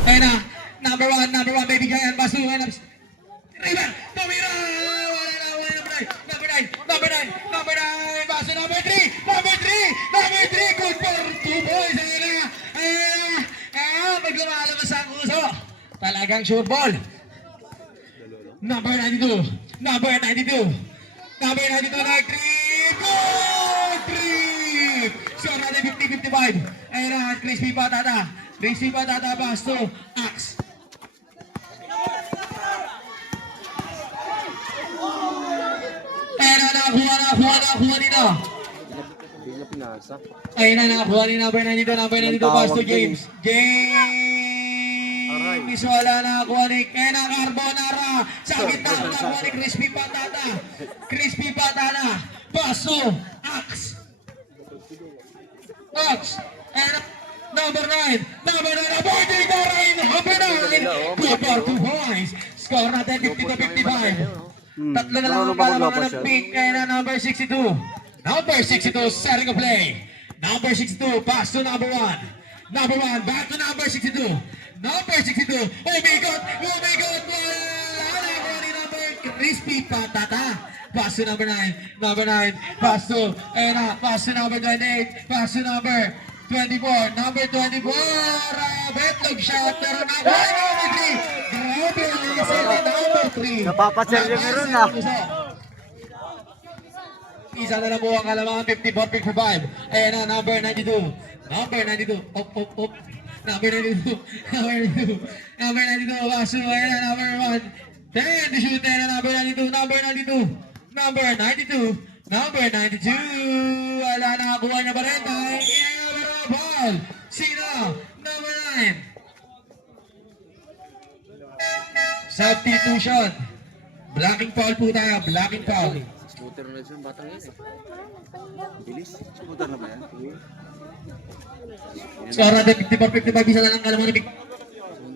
Ayun na. Number one, baby Giant. Basuhan. River. Tumira. Number nine. Baso number three. Good for 2 points. Ayun na. Pag lumalabas ang uso. Talagang sure ball. Number 92. Number 92 na 3. Good 3. Score natin 50-55. Ayun na. Crispy Patata. Basto. Axe. Ayun na. Nakuha nito. Hindi na pinasa. Ayun na, nakakuha ni number 92, Basto James. Wala nakakuha ni Kena Carbonara. Sa gitna, nakakuha ni Crispy Patata. Basto, Axe. And number 9, avoiding the rain. Number 9, good for 2 points. Score natin 50-55. Tatlo na lang ang kalamangan ng pink. Kaya na number 62. Number 62, setting a play. Number 62, pass to number 1. Number 1, back to number 62. Number 62, oh my God. Wala na ni number Crispy Patata. Pass to number 9. Pass to number 28. Pass to number 24. Number 24, betlog shot. Pero number 3. Grabe, number 3. Napapaseryo meron na. Isa na lang po ang kalamangan, 54-55. Ayan na, number 92. Up. Number 92. Baso, ayan na, number 1. 10 to shoot, ayan na, number 92. Wala na, kuha niya pa rin. Ball. Sino? Number 9. Substitution. Blocking foul po tayo, Scooter na siya, batang yun eh. Bilis. Scooter na ba yan? Score natin 54-55, isa na lang kalaman na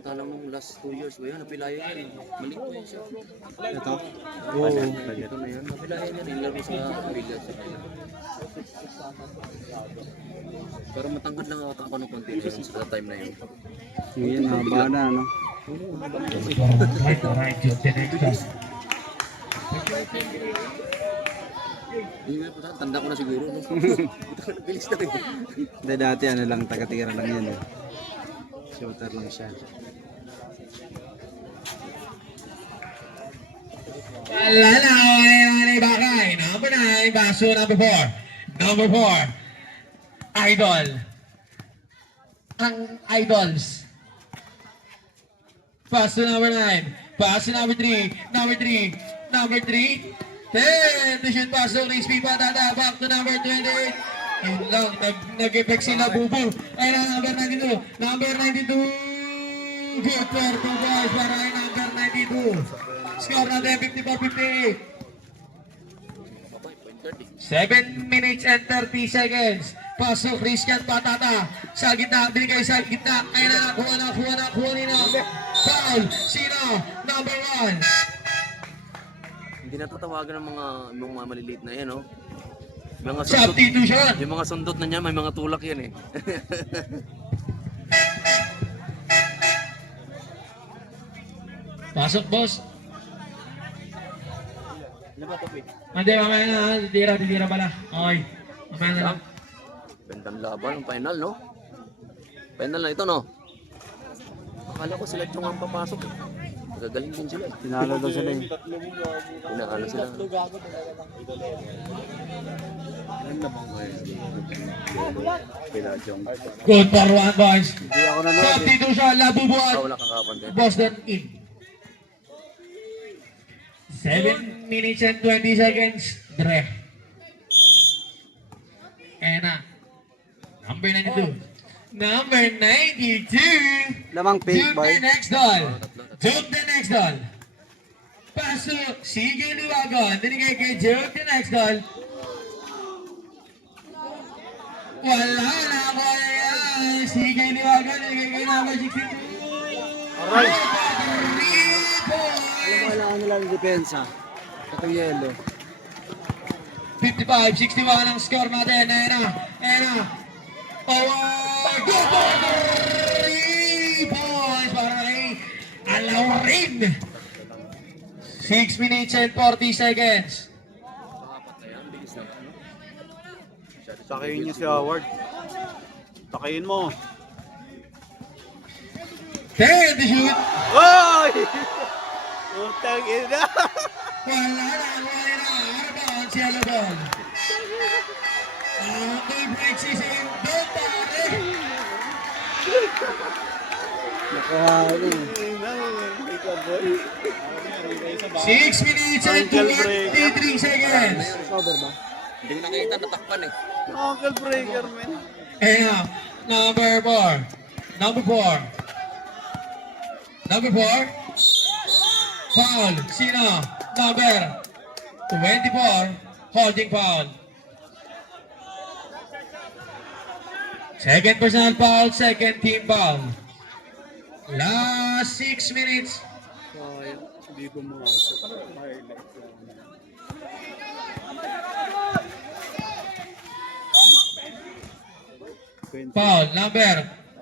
Samantala mong last 2 years, yan, napilayan yan. Malik po yun siya. Ito? Ito na yan, napilayan yan. Ilaro sa Villas. Pero matangkad lang ako ng konti sa time na yun. Yun, haba na, ano? Tanda ko na siguro. Bilis na rin. Hindi, dati ano lang, taga-tira lang yan. Shooter lang siya. Wala na, bakay. Number 9, Baso, number 4. Idol. Ang idols. Pass to number 9. Pass to number 3. Number 3. 10. To shoot pass to Crispy Patata. Back to number 28. Yun lang. Nag-effect sila bubo. Ayun na, number 92. Good for 2 guys para kay number 92. Score natin 54-58. 7 minutes and 30 seconds. Pasok Christian Patata. Sa gitna, binigay sa gitna. Ayun na, nakuha nila. Foul. Sino? Number 1. Hindi natatawagan ng mga maliliit na yan, oh. Mga sundot, Substitution. yung mga sundot na niya, may mga tulak yan eh. Pasok, boss. Ano ba, Topi? Hindi, mamaya na. Titira pala. Okay. Mamaya na lang. Gandang laban ng final, no? Final na ito, no? Akala ko sila yung ang papasok. Gagaling din sila. Tinalo daw sila eh. Inaano sila. Tatlo gago talaga lang. Ano na bang ngayon? Pinadyong. Good for 1 points. Hindi ako nanood eh. Substitution, Labubuan. Wala kang kapante. Boston in. 7 minutes and 20 seconds. Dre. Ayan na. Number 92. Number 92. Lamang pink Duke boy. the next doll. Duke the next doll. Paso, sige Liwagon. Dinigay kay Duke the next doll. Wala na ko yan. Sige Liwagon. Dinigay kay number 62. Aray! 3 points. Kailangan nila ng depensa. Itong yellow. 55-61 ang score natin. Ayan na. Ayan na. Forward. Go for 3 points para kay Alaurin. 6 minutes and 40 seconds. Takayin niyo si Howard. Takayin mo. 10 to shoot. Oy! Utang ina! Wala na. Arbon si Alabon. May break si Saint. Don't pare. Nakahali. 6 minutes and 23 seconds. Cover ba? Hindi ko nakita, natakpan eh. Uncle Breaker, man. Ayan na. Number 4. Number 4. Number 4. Foul. Sino? Number 24. Holding foul. Second personal foul. Second team foul. Last 6 minutes. Sayang, hindi pumasok. Highlights lang. Foul. Number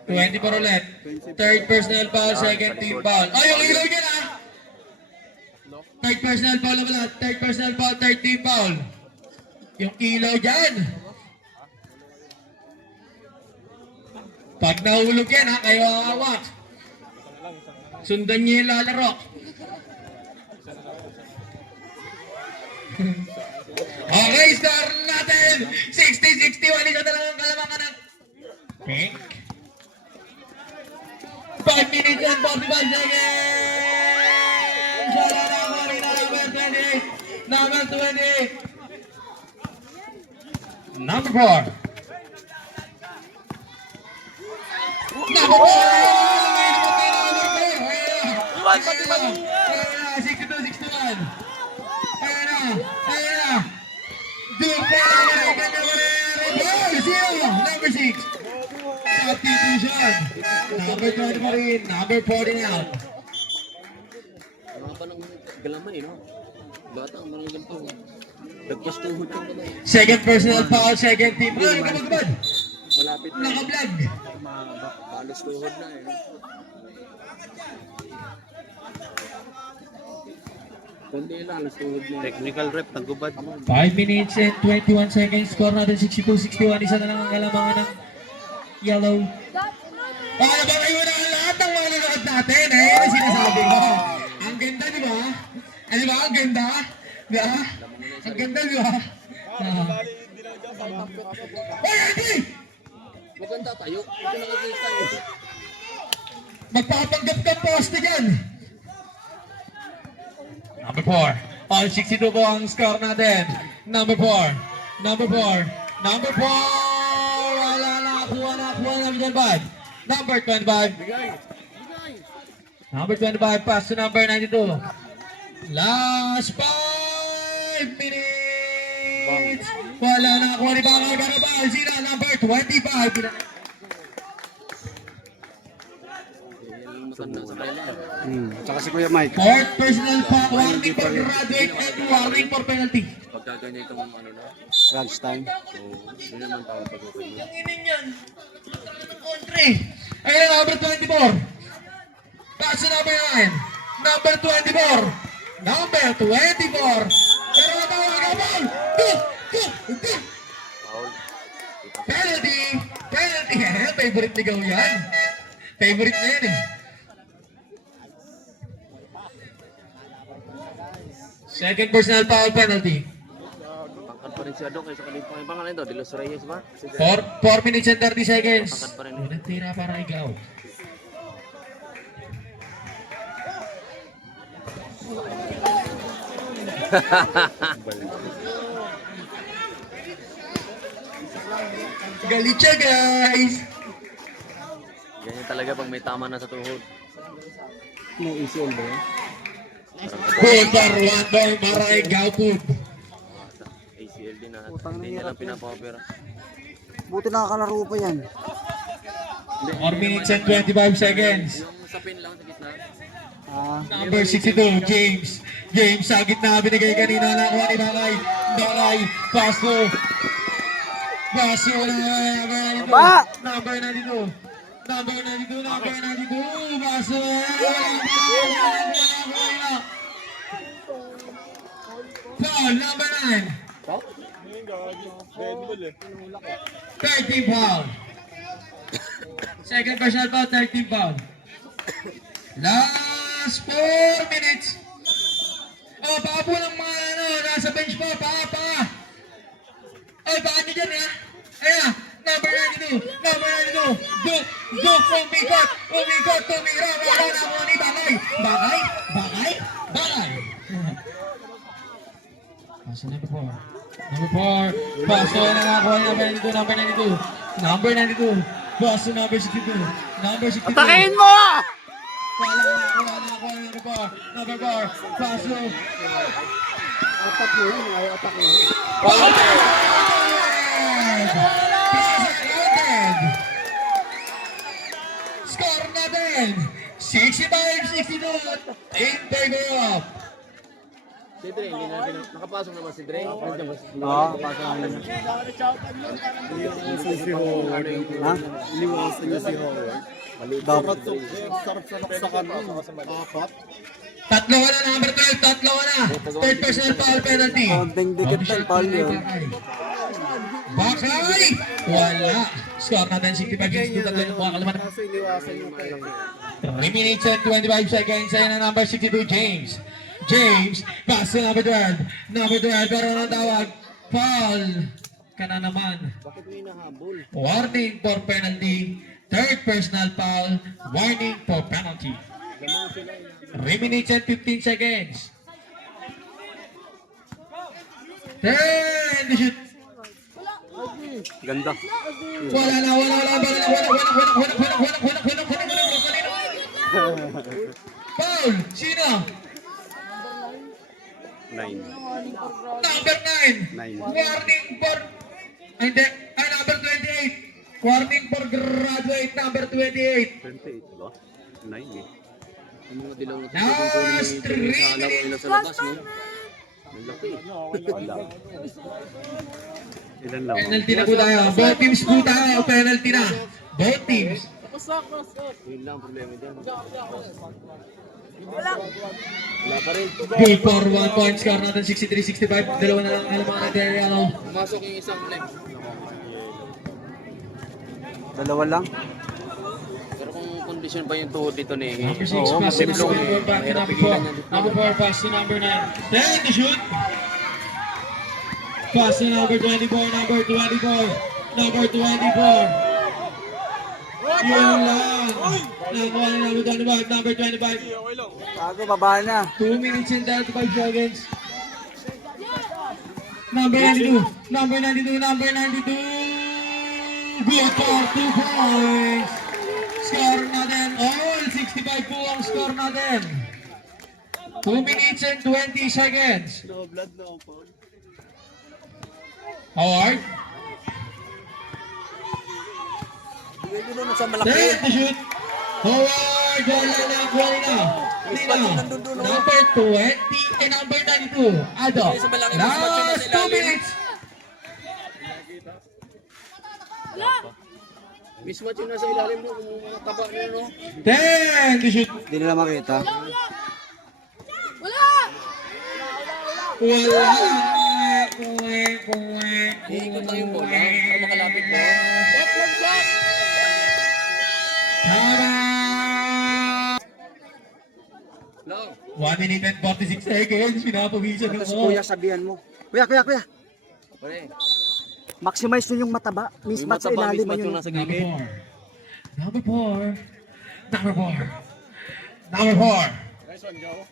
24 ulit. Third personal foul. Second team foul. Oh, yung ilaw niya na. Third personal foul na pala. Third personal foul. Third team foul. Yung ilaw dyan. Pag nahulog yan ha, kayo awak. Sundan niyo yung lalaro. Okay, score natin. 60-61. Isa talagang kalamangan ng pink. 5 minutes and 45 seconds. Wala na ako rin na number 28. Number 28. Number 4. Number 4. 62-61. Ayan na. Ayan na. Number 6. Substitution. Number 20 pa rin. Number 40 out. Mga pa ng galaman eh, no? Bata ang parang ganito. Lagpas tuhod ka pala eh. Second personal foul, second team. Ay, kabagabad. Malapit na. Naka-vlog. Balos tuhod na eh. Kundi lang, alas tuhod na. Technical rep, nagubad. 5 minutes and 21 seconds. Score natin 62-61. Isa na lang ang kalamangan ng yellow. Ano ba kayo na lahat ng mga nanonood natin? Eh, sinasabi ko. Ang ganda, di ba? Ano ba? Ang ganda? Di ba? Ang ganda, di ba? Ay, Andy! Maganda tayo. Ito nakikita eh. Magpapanggap ka poste dyan. Number 4. All 62 po ang score natin. Number 4. Number 4. Number 4. Wala na. Kuha na dyan, bud. Number 25. Number 25. Pass to number 92. Last 5 minutes. Wala na. Kuha ni Bangor Garabal. Sino? Number 25. Pila na. Matanda sa kanila. Tsaka si Kuya Mike. Fourth personal foul. Warning for graduate and warning for penalty. Pagka ganyan itong ano na. Crunch time. So, hindi naman tawag pag-okay mo. Ang inin yan. Kontre. Ayun na, number 24. Pass to number 9. Number 24. Number 24. Pero matawag ka ba? Penalty. Penalty. Favorite ligaw yan. Favorite na yan eh. Second personal foul penalty. Pangkat pa rin si Adok kaysa kanina. Yung pangalan ito, De Los Reyes ba? 4 minutes and 30 seconds. Pangkat pa rin. Tira para ikaw. Galit siya, guys. Ganyan talaga pag may tama na sa tuhod. May ACL ba yun? Wonder para ikaw po. ACL din na. Hindi niya lang pinapa-opera. Buti nakakalaro pa yan. 4 minutes and 25 seconds. Yung sa pin lang sa gitna. Number 62, James. James sa gitna, binigay kanina nakuha ni Bakay. Bakay, Paso. Paso na Ba! number 92. Number 92, number 92. Paso. Foul, number 9. 13 foul. Second personal foul, 13 foul. Last 4 minutes. Oh, paa po ng mga nasa bench po. Paa. Ay, paa nyo dyan, ha? Ayan, number 92. Number 92. Go, umikot, tumira. Wala na mo ni Bakay. Bakay. Paso number 4. Number 4. Paso na nakakuha ni number 92. Number 92. Paso number 62. Number 62. Atakin mo! Wala na number 4. Number 4. Paso. Atak mo yun, ayaw atakin. Score natin 65-62 in favor of Si Dre, hindi natin. Nakapasok naman si Dre. Oo, pasa namin. Ha? Iniwasan niya si Howard. Dapat. Sarap-sarap sa kanon. Apat. tatlo ka na, number 12, tatlo ka na. Third personal foul penalty. Konting dikit ng foul yun. Bakay! Wala. Score natin 65-62, tatlo yung mga kalaman. Kasi iniwasan yung kailang. 3 minutes and 25 seconds. Ayan ang number 62, James. James, pass to number 12. Number 12, pero ang tawag, foul. Ka na naman. Bakit may nahabol? Warning for penalty. Third personal foul. Warning for penalty. 3 minutes and 15 seconds. Turn the shoot. Ganda. Wala. Foul. Sino? 9. Number 9. Nine. Warning for... Hindi. Ay, number 28. Warning for graduate. Number 28. 28 ba? 9 eh. Yung mga dilaw na Last 3 minutes. nila sa labas, no? Ang laki. Ilan lang? Penalty na po tayo. Both teams po tayo. Penalty na. Both teams. Yun lang ang problema dyan. Wala pa rin. Good for 1 point. Score natin 63-65. Dalawa na lang alam mga natin. Pumasok yung isang left. Dalawa lang. Pero kung condition pa yung tuhod dito ni... Number 6 pass to number 4. Back to number 4. Number 4 pass to number 9. Then to shoot. Pass to number 24. Number 24. Number 24. Yun lang. Nakuha na number 25. Number 25. Bago, baba na. 2 minutes and 35 seconds. Number 92. Number 92. Number 92. Good for 2 points. Score natin. All 65 po ang score natin. 2 minutes and 20 seconds. No blood, no foul. Howard. Bigay ko doon sa malaki. There to shoot. Howard. Wala na. Wala na. Number 20 and number 92. Ado. Last 2 minutes. Mismatch yung nasa ilalim mo. Kung mga taba nyo, no? 10 to shoot. Hindi nila makita. Wala. Iikot lang yung bola. Para makalapit mo. Tama. Long. 1 1 minute and 46 seconds. Pinapawisan Tapos ako. kuya, sabihan mo. Kuya. Pare, Maximize nyo yung mataba. Mismatch sa ilalim mismatch yung yun. nasa Number gilid. 4. Number 4. Number 4. Number 4. Nice one, Joe.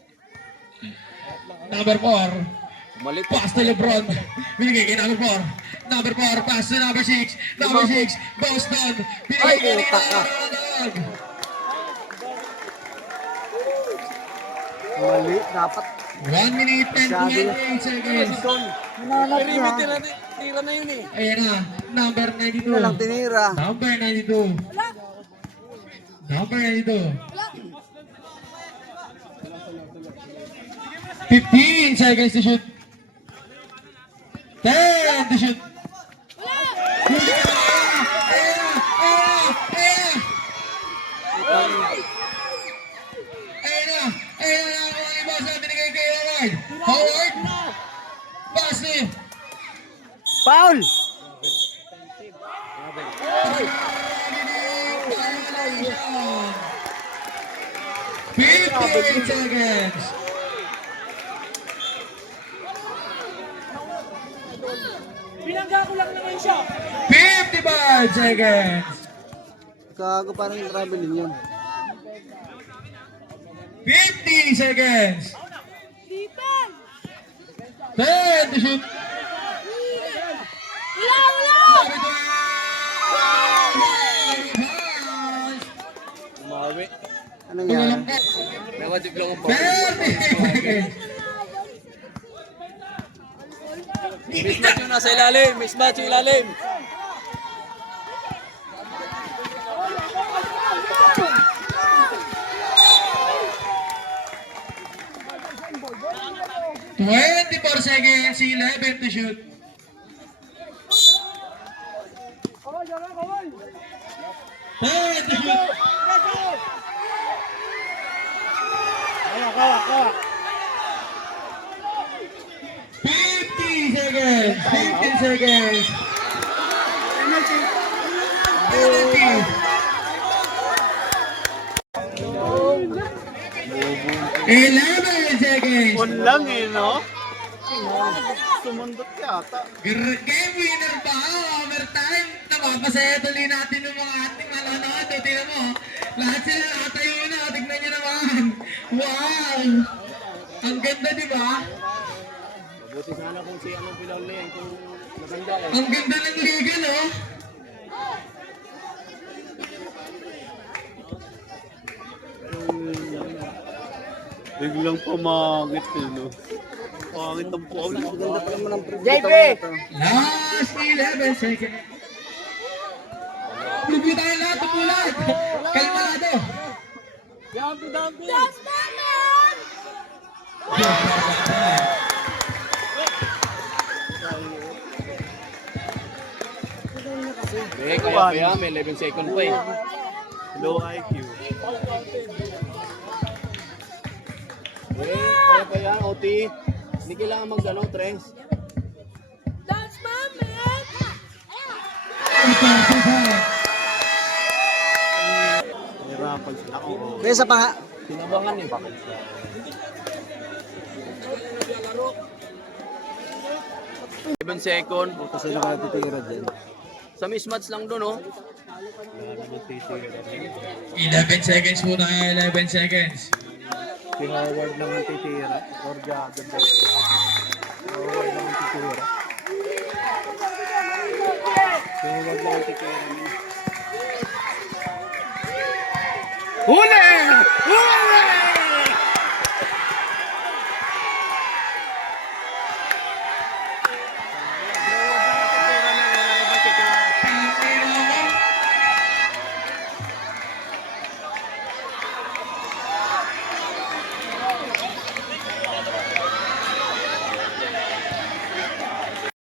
Number 4. Malit. Pass to Lebron. Binigay kay number 4. Number 4. Pass to number 6. Number 6. Boston. Binigay Ay, kay utak ka. Mali, dapat. 1 minute and 28 seconds. Nananap niya. Tira na yun eh. Ayan na. Number Hindi na lang 92. tinira. Number 92. Number 92. 15 seconds to shoot. 10 to shoot. Howard. Pass ni. Foul! Violation. 58 seconds. Binangga ko lang naman siya. 55 seconds. Gago, parang yung traveling yun. 50 seconds. 10 to shoot. Umawi. Anong yan? Nawadip lang ang 30 seconds. Mismatch yung nasa ilalim. Mismatch yung ilalim. Twenty-four seconds, 11 to shoot. Ten to shoot. Fifty seconds. 15 seconds. 11 seconds. lang eh, no? Sumundot yata. Game winner ba? Overtime. Napapasaya tuloy natin ng mga ating manonood. O, tingnan mo. Lahat sila nakatayo na. Tignan nyo naman. Wow! Ang ganda, di ba? Mabuti sana kung si anong pilaw na yan kung maganda eh. Ang ganda ng liga, no? Biglang pumangit eh, no? Pangit ang foul. Ganda pa naman ang JP! Last 11 seconds. Lubi tayo lahat, tupulat. Kalmado. Dumpy, dumpy! Kaya may 11 second pa eh. Low IQ. Kaya pa yan, OT. Hindi kailangan mag-ano, Tres. Nahirapan sila ako. Kaya sa panga. Tinabangan eh. 11 second. Kasi nakatitira dyan. Sa mismatch lang doon, oh. 11 seconds muna kaya 11 seconds. Si Howard lang ang titira. Or Jagan. Howard lang ang titira. Si Howard lang ang titira. Huli! Huli!